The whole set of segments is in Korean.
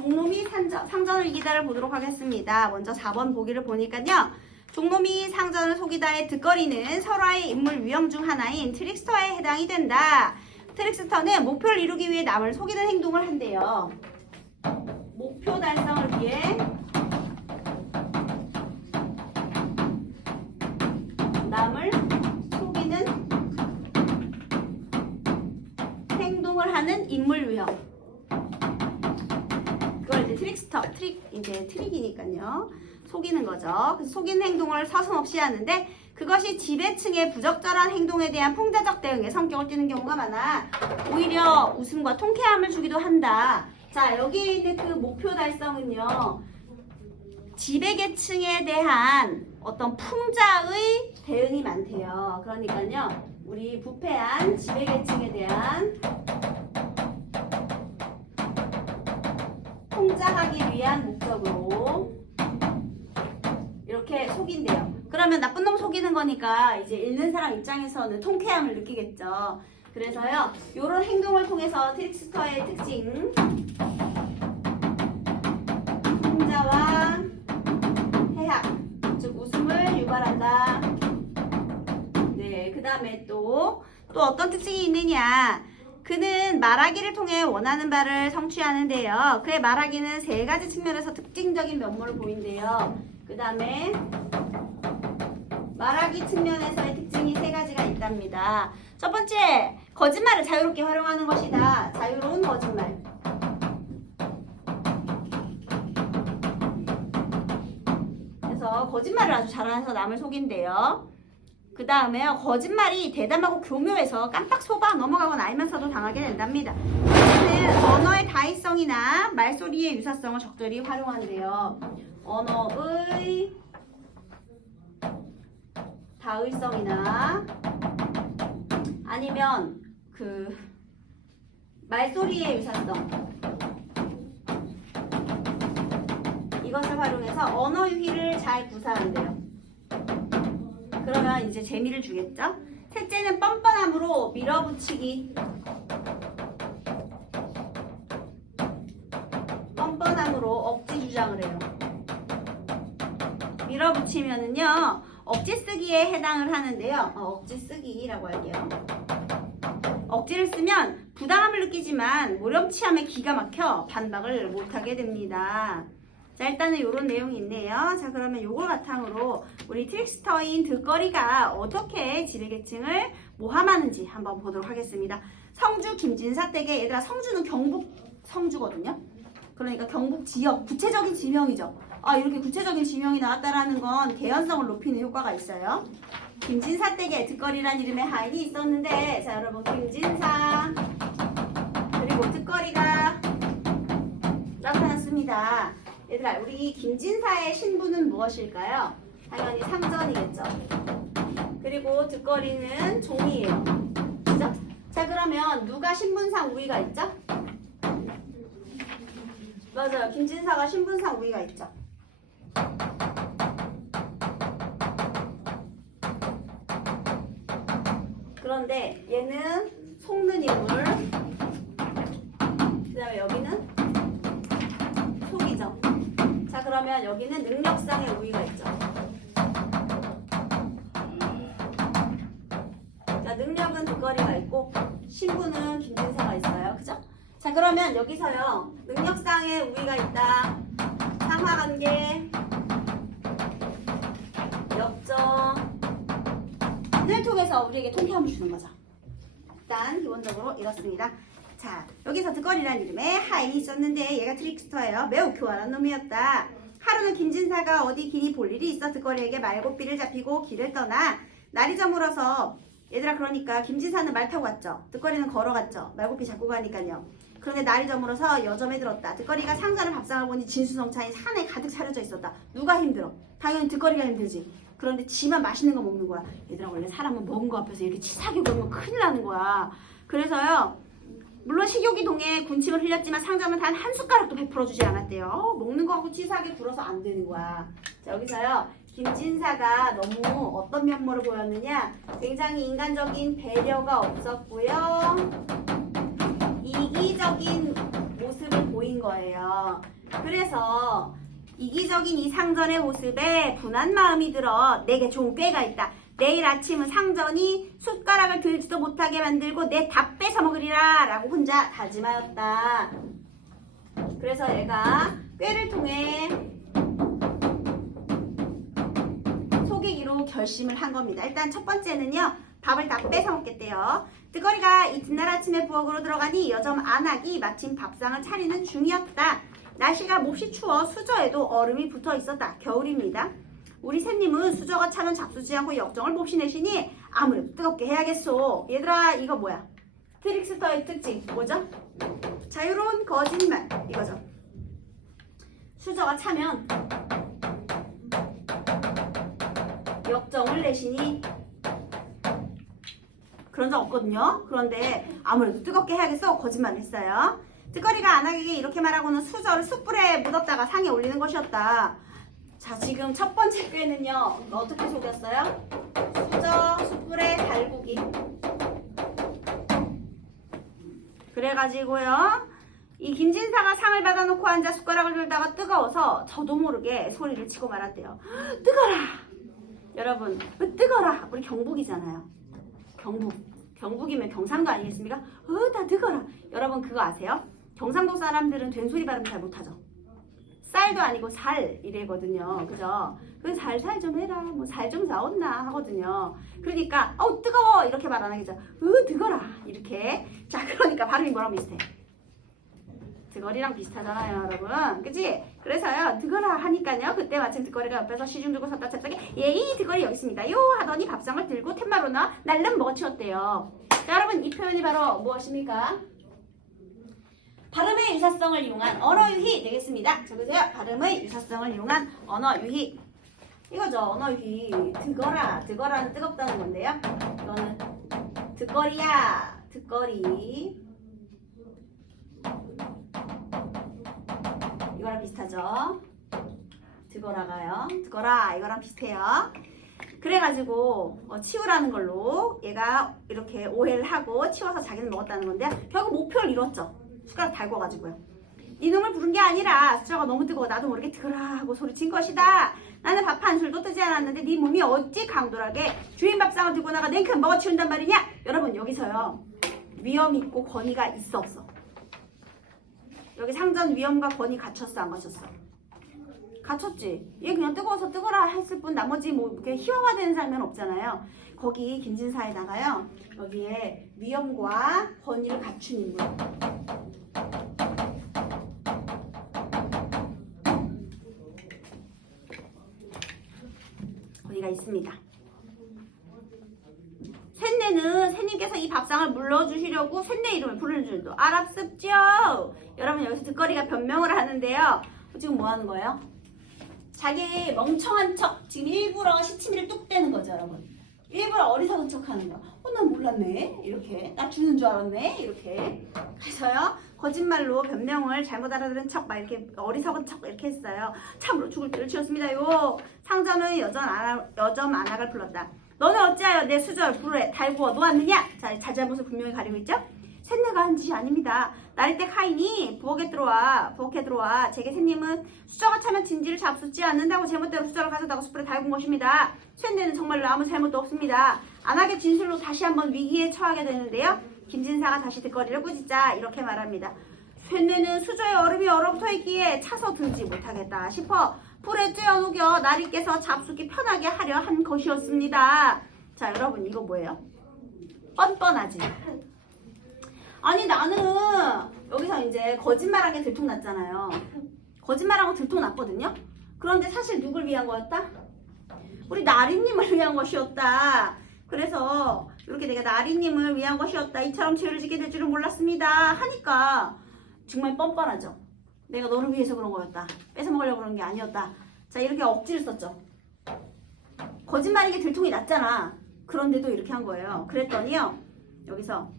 종놈이 상전을 이기다를 보도록 하겠습니다. 먼저 4번 보기를 보니까요. 종놈이 상전을 속이다의 득거리는 설화의 인물 유형 중 하나인 트릭스터에 해당이 된다. 트릭스터는 목표를 이루기 위해 남을 속이는 행동을 한대요. 목표 달성을 위해 남을 속이는 행동을 하는 인물 유형. 그걸 이제 트릭이니까요. 속이는 거죠. 그래서 속이는 행동을 서슴없이 하는데 그것이 지배층의 부적절한 행동에 대한 풍자적 대응의 성격을 띠는 경우가 많아. 오히려 웃음과 통쾌함을 주기도 한다. 자, 여기에 있는 그 목표 달성은요. 지배계층에 대한 어떤 풍자의 대응이 많대요. 그러니까요. 우리 부패한 지배계층에 대한 풍자하기 위한 목적으로 이렇게 속인대요. 그러면 나쁜 놈 속이는 거니까 이제 읽는 사람 입장에서는 통쾌함을 느끼겠죠. 그래서요, 이런 행동을 통해서 트릭스터의 특징, 풍자와 해학, 즉 웃음을 유발한다. 네, 그 다음에 또 어떤 특징이 있느냐? 그는 말하기를 통해 원하는 바를 성취하는데요. 그의 말하기는 3가지 측면에서 특징적인 면모를 보인대요. 그 다음에 말하기 측면에서의 특징이 3가지가 있답니다. 첫 번째, 거짓말을 자유롭게 활용하는 것이다. 자유로운 거짓말. 그래서 거짓말을 아주 잘해서 남을 속인대요. 그 다음에요, 거짓말이 대담하고 교묘해서 깜빡 속아 넘어가거나 알면서도 당하게 된답니다. 그는 언어의 다의성이나 말소리의 유사성을 적절히 활용한대요. 언어의 다의성이나 아니면 그 말소리의 유사성, 이것을 활용해서 언어 유희를 잘 구사한대요. 그러면 이제 재미를 주겠죠? 셋째는 뻔뻔함으로 밀어붙이기. 뻔뻔함으로 억지 주장을 해요. 밀어붙이면은요, 억지 쓰기에 해당을 하는데요. 억지 쓰기라고 할게요. 억지를 쓰면 부당함을 느끼지만 모렴치함에 기가 막혀 반박을 못하게 됩니다. 자, 일단은 이런 내용이 있네요. 자, 그러면 요걸 바탕으로 우리 트릭스터인 득거리가 어떻게 지배계층을 모함하는지 한번 보도록 하겠습니다. 성주 김진사 댁에, 얘들아, 성주는 경북 성주거든요. 그러니까 경북 지역, 구체적인 지명이죠. 이렇게 구체적인 지명이 나왔다라는 건 개연성을 높이는 효과가 있어요. 김진사 댁에 득거리란 이름의 하인이 있었는데, 자, 여러분, 김진사 그리고 득거리가 나타났습니다. 얘들아, 우리 김진사의 신부는 무엇일까요? 당연히 상전이겠죠. 그리고 득거리는 종이에요. 그죠? 자, 그러면 누가 신분상 우위가 있죠? 맞아요. 김진사가 신분상 우위가 있죠. 그런데 얘는 속는 인물, 그 다음에 여기는 속이죠. 자, 그러면 여기는 능력상의 우위가 있죠. 자, 능력은 득거리가 있고 신분은 김진사가 있어요. 그죠? 자, 그러면 여기서요, 능력상의 우위가 있다. 상하관계, 역정을 통해서 우리에게 통쾌함을 주는 거죠. 일단 기본적으로 이렇습니다. 자, 여기서 득거리라는 이름의 하인이 있었는데 얘가 트릭스터예요. 매우 교활한 놈이었다. 하루는 김진사가 어디 길이 볼 일이 있어 득거리에게 말고삐를 잡히고 길을 떠나 날이 저물어서, 얘들아, 그러니까 김진사는 말 타고 갔죠. 득거리는 걸어갔죠. 말고삐 잡고 가니까요. 그런데 날이 저물어서 여점에 들었다. 득거리가 상자를 밥상을 보니 진수성찬이 산에 가득 차려져 있었다. 누가 힘들어? 당연히 득거리가 힘들지. 그런데 지만 맛있는 거 먹는 거야. 얘들아, 원래 사람은 먹은 거 앞에서 이렇게 치사하게 굴면 큰일 나는 거야. 그래서요, 물론 식욕이 동해 군침을 흘렸지만 상점은 단 한 숟가락도 베풀어주지 않았대요. 먹는 거하고 치사하게 굴어서 안 되는 거야. 자, 여기서요, 김진사가 너무 어떤 면모를 보였느냐, 굉장히 인간적인 배려가 없었고요, 이기적인 모습을 보인 거예요. 거예요. 그래서 이기적인 이 상전의 모습에 분한 마음이 들어 내게 좋은 꾀가 있다. 내일 아침은 상전이 숟가락을 들지도 못하게 만들고 내 다 뺏어 먹으리라 라고 혼자 다짐하였다. 그래서 얘가 꾀를 통해 속이기로 결심을 한 겁니다. 일단 첫 번째는요. 밥을 다 뺏어 먹겠대요. 뜨거리가 이튿날 아침에 부엌으로 들어가니 여점 안악이 마침 밥상을 차리는 중이었다. 날씨가 몹시 추워 수저에도 얼음이 붙어 있었다. 겨울입니다. 우리 샌님은 수저가 차면 잡수지 않고 역정을 몹시 내시니 아무래도 뜨겁게 해야겠소. 얘들아 이거 뭐야? 트릭스터의 특징 뭐죠? 자유로운 거짓말 이거죠. 수저가 차면 역정을 내시니 그런 적 없거든요. 그런데 아무래도 뜨겁게 해야겠어 거짓말을 했어요. 뜨거리가 안하게 이렇게 말하고는 수저를 숯불에 묻었다가 상에 올리는 것이었다. 자 지금 첫 번째 꾀는요. 어떻게 속였어요? 수저 숯불에 달구기. 그래가지고요. 이 김진사가 상을 받아놓고 앉아 숟가락을 들다가 뜨거워서 저도 모르게 소리를 치고 말았대요. 뜨거라! 여러분 뜨거라! 우리 경북이잖아요. 경북이면 경상도 아니겠습니까? 다 뜨거라! 여러분 그거 아세요? 경상도 사람들은 된소리 발음 잘 못하죠. 쌀도 아니고 살 이래거든요. 그죠? 그 살살 좀 해라. 뭐 살 좀 사온나 하거든요. 그러니까 뜨거워 이렇게 말 안 하겠죠. 뜨거라 이렇게. 자 그러니까 발음이 뭐랑 비슷해? 드거리랑 비슷하잖아요 여러분. 그치? 그래서요 드거라 하니까요 그때 마침 드거리가 옆에서 시중 들고 섰다 쳤더니 예이 드거리 여기 있습니다 요 하더니 밥상을 들고 툇마로 나와 날름 먹어치웠대요. 자 여러분 이 표현이 바로 무엇입니까? 발음의 유사성을 이용한 언어유희 되겠습니다. 자 보세요. 발음의 유사성을 이용한 언어유희 이거죠. 언어유희. 드거라는 뜨겁다는 건데요. 이거는 드거리야 드거리 이거랑 비슷하죠. 드거라가요. 드거라 이거랑 비슷해요. 그래가지고 치우라는 걸로 얘가 이렇게 오해를 하고 치워서 자기는 먹었다는 건데요. 결국 목표를 이뤘죠. 숟가락 달궈가지고요. 이놈을 부른 게 아니라 수저가 너무 뜨거워 나도 모르게 드거라 하고 소리친 것이다. 나는 밥 한 술도 뜨지 않았는데 네 몸이 어찌 강돌하게 주인 밥상을 들고 나가 냉큼 먹어치운단 말이냐. 여러분 여기서요. 위험 있고 권위가 있어 없어? 여기 상전 위험과 권위 갖췄어 안 갖췄어? 갖췄지. 얘 그냥 뜨거워서 뜨거라 했을 뿐 나머지 뭐 이렇게 희화화되는 사람은 없잖아요. 거기 김진사에다가요. 여기에 위험과 권위를 갖춘 인물. 권위가 있습니다. 쇳내는 쇳님께서 이 밥상을 물러주시려고 쇳내 이름을 부르는 줄도 알았습죠? 여러분 여기서 듣거리가 변명을 하는데요. 지금 뭐 하는 거예요? 자기 멍청한 척 지금 일부러 시치미를 뚝 떼는 거죠 여러분. 일부러 어리석은 척 하는 거. 난 몰랐네 이렇게. 나 주는 줄 알았네 이렇게. 그래서요 거짓말로 변명을 잘못 알아들은 척 막 이렇게 어리석은 척 이렇게 했어요. 참으로 죽을 죄를 지었습니다요. 상전은 여점 안악을 불렀다. 너는 어찌하여 내 수저를 불에 달구어 놓았느냐? 자, 자잘못을 분명히 가리고 있죠? 쇳내가 한 짓이 아닙니다. 날이 때 카인이 부엌에 들어와 제게 쇳님은 수저가 차면 진지를 잡수지 않는다고 제멋대로 수저를 가져다가 숯불에 달군 것입니다. 쇳내는 정말로 아무 잘못도 없습니다. 안하게 진술로 다시 한번 위기에 처하게 되는데요. 김진사가 다시 듣거리를 꾸짖자 이렇게 말합니다. 쇳내는 수저에 얼음이 얼어붙어 있기에 차서 들지 못하겠다 싶어 불에 쬐어 녹여 나리께서 잡수기 편하게 하려 한 것이었습니다. 자 여러분 이거 뭐예요? 뻔뻔하지? 아니 나는 여기서 이제 거짓말한 게 들통났잖아요. 거짓말한 거 들통났거든요. 그런데 사실 누굴 위한 거였다? 우리 나리님을 위한 것이었다. 그래서 이렇게 내가 나리님을 위한 것이었다. 이처럼 죄를 짓게 될 줄은 몰랐습니다. 하니까 정말 뻔뻔하죠. 내가 너를 위해서 그런 거였다. 뺏어먹으려고 그런 게 아니었다. 자 이렇게 억지를 썼죠. 거짓말이게 들통이 났잖아. 그런데도 이렇게 한 거예요. 그랬더니요. 여기서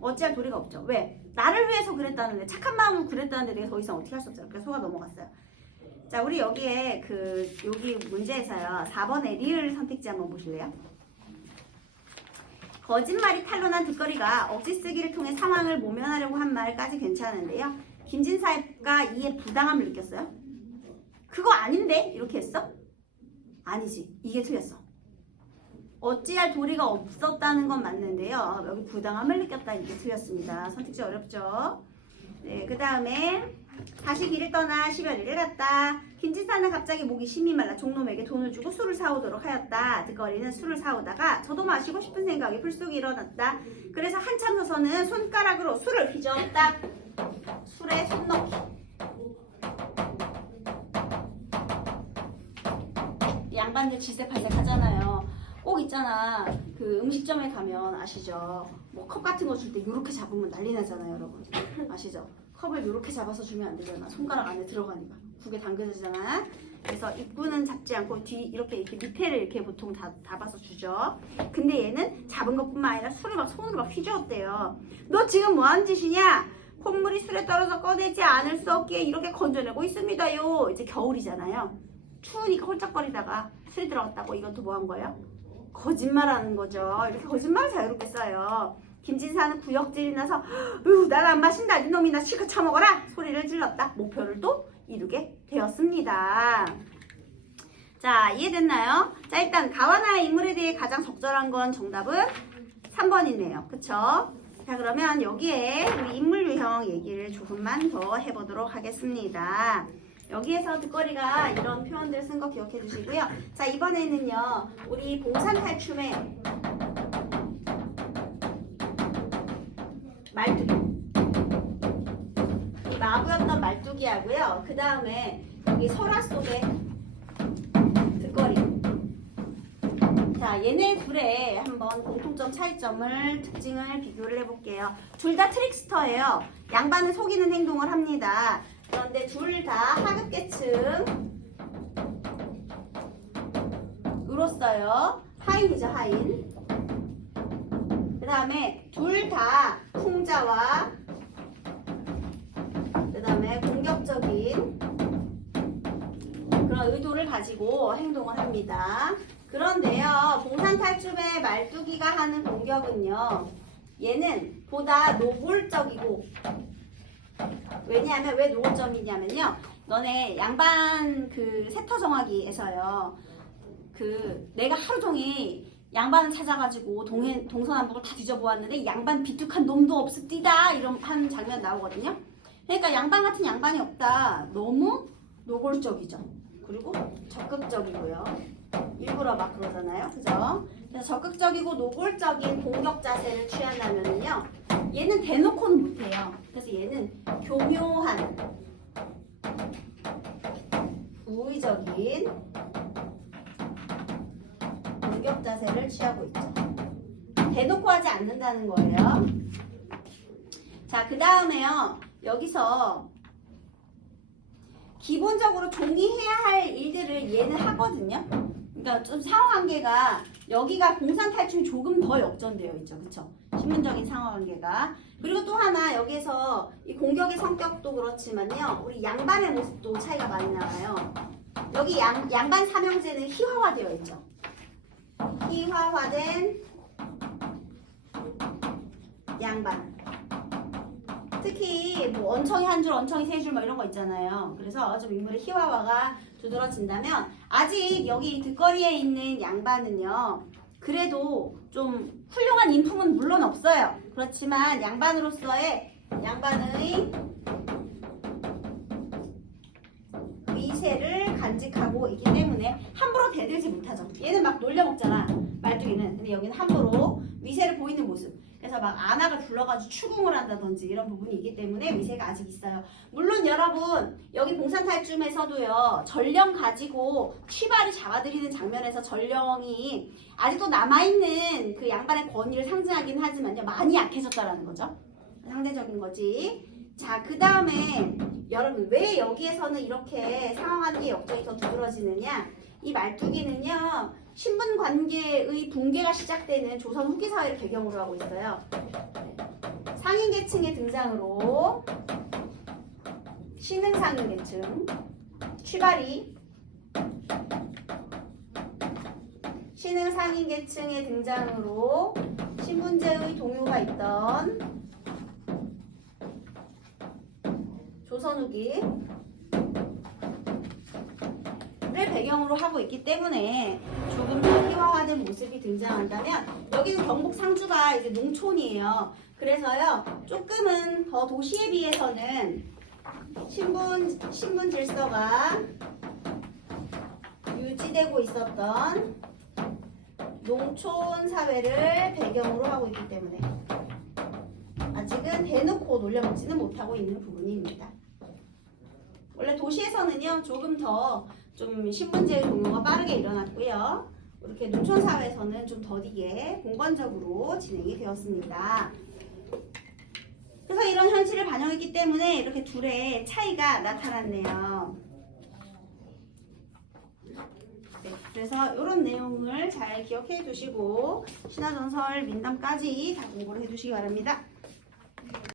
어찌할 도리가 없죠. 왜? 나를 위해서 그랬다는데 착한 마음으로 그랬다는데 내가 더 이상 어떻게 할 수 없어요. 그래서 속아 넘어갔어요. 자 우리 여기에 여기 문제에서요. 4번의 리을 선택지 한번 보실래요? 거짓말이 탄로난 듣거리가 억지 쓰기를 통해 상황을 모면하려고 한 말까지 괜찮은데요. 김진사가 이에 부당함을 느꼈어요? 그거 아닌데? 이렇게 했어? 아니지. 이게 틀렸어. 어찌할 도리가 없었다는 건 맞는데요. 여기 부당함을 느꼈다. 이게 틀렸습니다. 선택지 어렵죠? 네, 그 다음에 다시 길을 떠나 10여리를 갔다. 김진사는 갑자기 목이 심이 말라 종놈에게 돈을 주고 술을 사오도록 하였다. 듣거리는 술을 사오다가 저도 마시고 싶은 생각이 불쑥 일어났다. 그래서 한참 서서는 손가락으로 술을 휘저었다. 술에 손 넣기. 양반들 질색팔색 하잖아요. 꼭 있잖아. 그 음식점에 가면 아시죠? 뭐 컵 같은 거 줄 때 이렇게 잡으면 난리 나잖아요, 여러분. 아시죠? 컵을 이렇게 잡아서 주면 안 되잖아. 손가락 안에 들어가니까. 국에 담겨지잖아. 그래서 입구는 잡지 않고 뒤 이렇게 밑에를 이렇게 보통 잡아서 주죠. 근데 얘는 잡은 것뿐만 아니라 술을 막 손으로 막 휘저었대요. 너 지금 뭐 하는 짓이냐? 콧물이 술에 떨어져 꺼내지 않을 수 없기에 이렇게 건져내고 있습니다요. 이제 겨울이잖아요. 추우니까 홀짝거리다가 술이 들어갔다고 이것도 뭐 한 거예요? 거짓말하는 거죠. 이렇게 거짓말을 자유롭게 써요. 김진사는 구역질이 나서 난 안 마신다. 이놈이나 실컷 처먹어라. 소리를 질렀다. 목표를 또 이루게 되었습니다. 자, 이해됐나요? 자, 일단 가와나의 인물에 대해 가장 적절한 건 정답은 3번이네요. 그쵸? 자, 그러면 여기에 우리 인물 유형 얘기를 조금만 더 해보도록 하겠습니다. 여기에서 듣거리가 이런 표현들 쓴 거 기억해 주시고요. 자, 이번에는요, 우리 봉산탈춤의 말뚝이. 이 마부였던 말뚝이하고요. 그 다음에 여기 설화 속의 듣거리. 자, 얘네 둘의 한번 공통점 차이점을 특징을 비교를 해볼게요. 둘 다 트릭스터예요. 양반을 속이는 행동을 합니다. 그런데 둘 다 하급계층으로서요. 하인이죠, 하인. 그 다음에 둘 다 풍자와 그 다음에 공격적인 그런 의도를 가지고 행동을 합니다. 그런데요, 봉산탈춤의 말뚝이가 하는 공격은요, 얘는 보다 노골적이고, 왜냐하면 왜 노골점이냐면요, 너네 양반 그 세터 정하기에서요, 내가 하루 종일 양반을 찾아가지고 동서남북을 다 뒤져보았는데 양반 비뚝한 놈도 없습디다 이런 한 장면 나오거든요. 그러니까 양반 같은 양반이 없다. 너무 노골적이죠. 그리고 적극적이고요. 일부러 막 그러잖아요. 그죠? 그래서 적극적이고 노골적인 공격 자세를 취한다면요, 얘는 대놓고는 못해요. 그래서 얘는 교묘한 우의적인 공격 자세를 취하고 있죠. 대놓고 하지 않는다는 거예요. 자, 그 다음에요. 여기서 기본적으로 종이해야 할 일들을 얘는 하거든요. 그러니까 좀 상호관계가 여기가 봉산탈춤이 조금 더 역전되어 있죠. 그쵸? 신문적인 상호관계가. 그리고 또 하나 여기에서 이 공격의 성격도 그렇지만요. 우리 양반의 모습도 차이가 많이 나와요. 여기 양반 삼형제는 희화화되어 있죠. 희화화된 양반. 특히 뭐 언청이 한 줄, 언청이 세 줄 뭐 이런 거 있잖아요. 그래서 좀 인물의 희화화가 두드러진다면 아직 여기 득거리에 있는 양반은요, 그래도 좀 훌륭한 인품은 물론 없어요. 그렇지만 양반의 위세를 간직하고 있기 때문에 함부로 대들지 못하죠. 얘는 막 놀려먹잖아, 말뚝이는. 근데 여기는 함부로 위세를 보이는 모습. 그래서 막 안악을 불러가지고 추궁을 한다든지 이런 부분이 있기 때문에 위세가 아직 있어요. 물론 여러분, 여기 봉산탈춤에서도요, 전령 가지고 취발을 잡아들이는 장면에서 전령이 아직도 남아있는 그 양반의 권위를 상징하긴 하지만요, 많이 약해졌다라는 거죠. 상대적인 거지. 자, 그 다음에 여러분, 왜 여기에서는 이렇게 상황관계 역전이 더 두드러지느냐? 이 말뚝이는요, 신분관계의 붕괴가 시작되는 조선 후기 사회를 배경으로 하고 있어요. 상인계층의 등장으로 신흥상인계층, 취발이 신흥상인계층의 등장으로 신분제의 동요가 있던 조선 후기를 배경으로 하고 있기 때문에 조금 더 희화화된 모습이 등장한다면 여기는 경북 상주가 이제 농촌이에요. 그래서요 조금은 더 도시에 비해서는 신분 질서가 유지되고 있었던 농촌 사회를 배경으로 하고 있기 때문에 아직은 대놓고 놀려먹지는 못하고 있는 부분입니다. 원래 도시에서는요 조금 더 좀 신분제의 동요가 빠르게 일어났고요. 이렇게 농촌 사회에서는 좀 더디게 공건적으로 진행이 되었습니다. 그래서 이런 현실을 반영했기 때문에 이렇게 둘의 차이가 나타났네요. 네, 그래서 이런 내용을 잘 기억해 두시고 신화전설 민담까지 다 공부를 해 두시기 바랍니다.